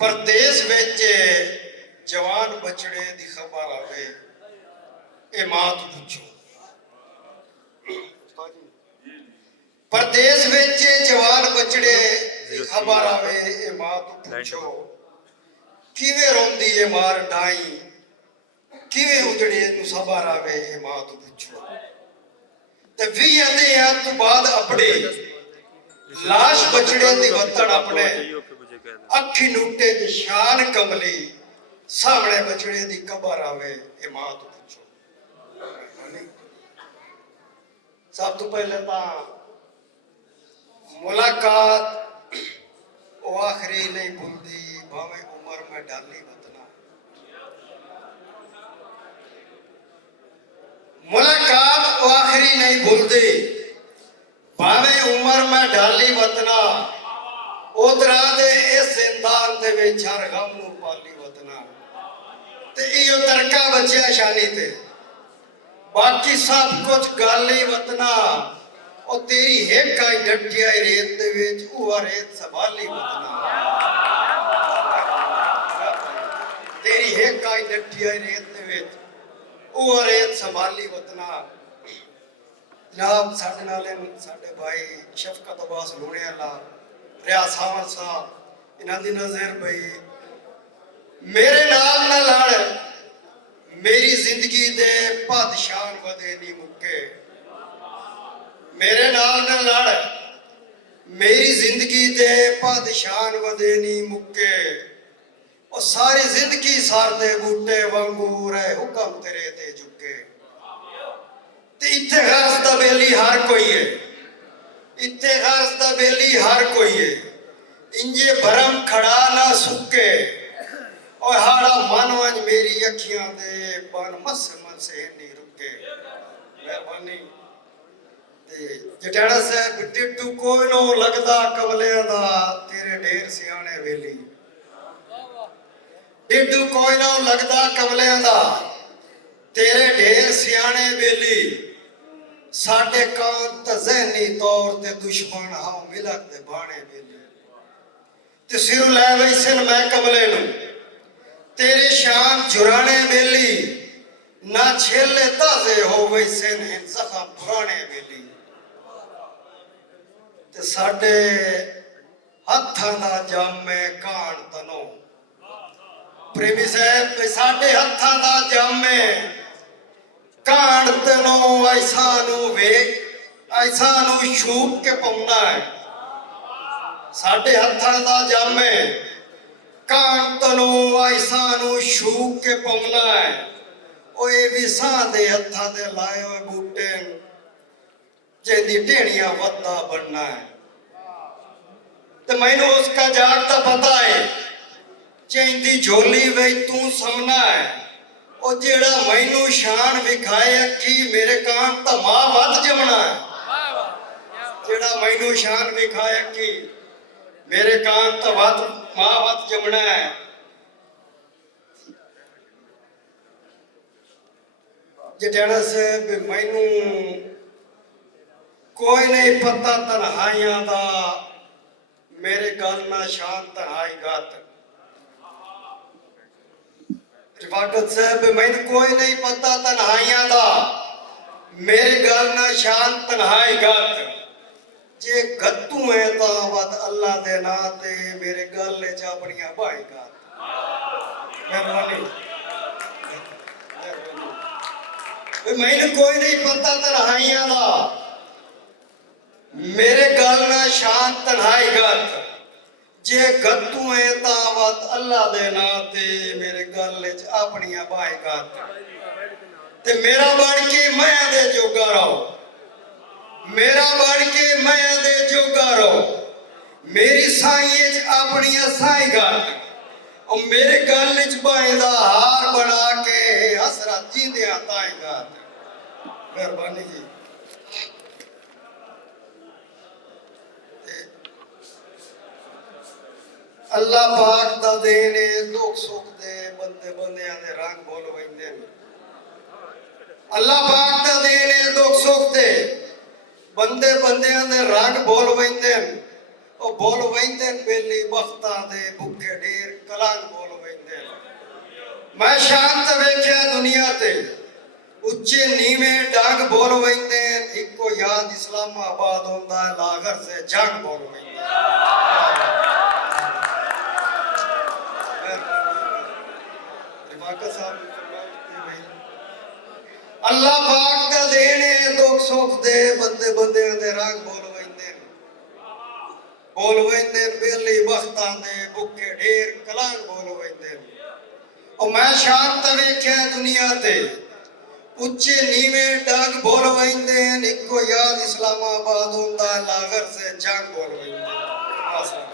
परदेस विच जवान बछड़े दी खबर आवे, ए मां तो पूछो। परदेस विच जवान बछड़े दी खबर आवे, ए मां तो पूछो। किवें रोंदी ए मार डाई, किवें उजड़े नूं सबर आवे, ए मां तो पूछो। ते 20 दिहां तो बाद अपने लाश बछड़े दी वतन अपने अखी नूटे च शान कमली, सामने बछड़े दी कबर आवे, ए मां तो पूछो। सब तो पहले मुलाकात वो आखिरी नहीं भूलती, भावे उम्र में डाली वतना। मुलाकात वो आखिरी नहीं भूलती, भावे उम्र में डाली वतना। उधरा दे इस जिंदान दे विच हर गम नूं पाली वतना। ते इहो तरका बचिया शानी ते, बाकी सब कुछ गल ही वतना। और तेरी हिक आई डटिया रेत दे विच, उह रेत संभाली वतना। तेरी हिक आई डटिया रेत दे विच, उह रेत संभाली वतना। जनाब साडे नाल साडे भाई शफकत अब्बास लूणे वाला, रियाज सावंत साहब, इन्हां दी नज़र पई। मेरे नाल ना लड़, मेरी जिंदगी दे बादशाह वदे नी मुक्के। मेरे नाल ना लड़, मेरी जिंदगी दे बादशाह वदे नी मुक्के। और सारी जिंदगी सारदे बूटे वांगू रहे हुक्म तेरे ते झुके। ते इत्थे गर्ज दा बेली हर कोई है, इत्थे गर्ज दा बेली हर कोई है। इंजे भरम खड़ा ना सुके, और हाड़ा मन वंज मेरी अखियां दे बन मस से नहीं रुके। मेहरबानी जटाड़ा साहब, टिड्डू कोई नो लगदा कमलियां दा, तेरे ढेर सियाने वेली। टिड्डू कोई नो लगदा कमलियां दा, तेरे ढेर सियाने वेली। साडे कांत ज़हनी तौर ते दुश्मन हां मिलक दे बाणे वेली। ते सिर लै वैसन मैं कमले नूं, तेरे शान जुराने वेली। ना छेले ताजे हो वैसन हैं जख्म पुराने वेली। ते साडे हत्थां दा जामे कान तनो, प्रेमी साहब साडे हत्थां दा जामे कान तनो। ऐसा नू वेख, ऐसा नू छूक के पौंदा है। साडे हत्थां दा जामे कान तनो, ऐसा नू छूक के पौंदा है। ओए भी सादे हत्थां दे लाए होए बूटे, जेदी टेणियां वत्ता बनना है। ते मैनू उसका जागता पता है, जेंदी झोली विच तू समना है। और जेड़ा मैनू शान विखाए कि मेरे कान तां मां वध जमना है। जेड़ा मैनू शान विखाए कि मेरे कान तां मां वध जमना है। जटाड़ा साहब मैनू कोई नहीं पता तन्हाइयां दा, मेरे गल ना शान तन्हाई गत। रिफाकत साहब मैनू कोई नहीं पता तन्हाइयां दा, मेरे गल ना शान तन्हाई गत। जे गत्तू है तां वत अल्लाह दे नां ते, मेरे गल च अपनियां भाई गत। मेहरबानी मैनू कोई नहीं पता तन्हाइयां दा, मेरे गल ना शान तन्हाई गत। जे गत्तू है तां वत अल्लाह दे नां ते, मेरे गल च अपनियां भाई गत। ते मेरा बन के मैं दे जोगा रहो, मेरा बन के मैं दे जोगा रहो। मेरी साईं च अपनियां साईं गत। और मेरे गल च बाएं दा हार बना के हसरत जींदियां ताई गत। मेहरबानी जी। अल्लाह पाक दा देन है, दुख सुख दे बंदे बंदियां दे रंग बोल वैंदे। अल्लाह पाक दा देन है, दुख सुख दे बंदे बंदियां दे रंग बोल वैंदे। और बोल वैंदे बेली बख्तां दे भुखे ढेर कलंग बोल वैंदे मैं शांत वेख्या दुनिया ते उच्चे नीवे डांग बोल वैंदे इको याद इस्लामाबाद होंदा है लागर से जंग बोल वैंदे रिवाका साहब अल्लाह पाक दा देने दुख सुख दे बंदे बंदे दे रंग बोल वैंदे बेली वक्तां दे भुखे ढेर कलंग बोल वैंदे और मैं शांत वेख्या दुनिया ते उच्चे नीवे डांग बोल वैंदे इको याद इस्लामाबाद होंदा लागर से जंग बोल वैंदे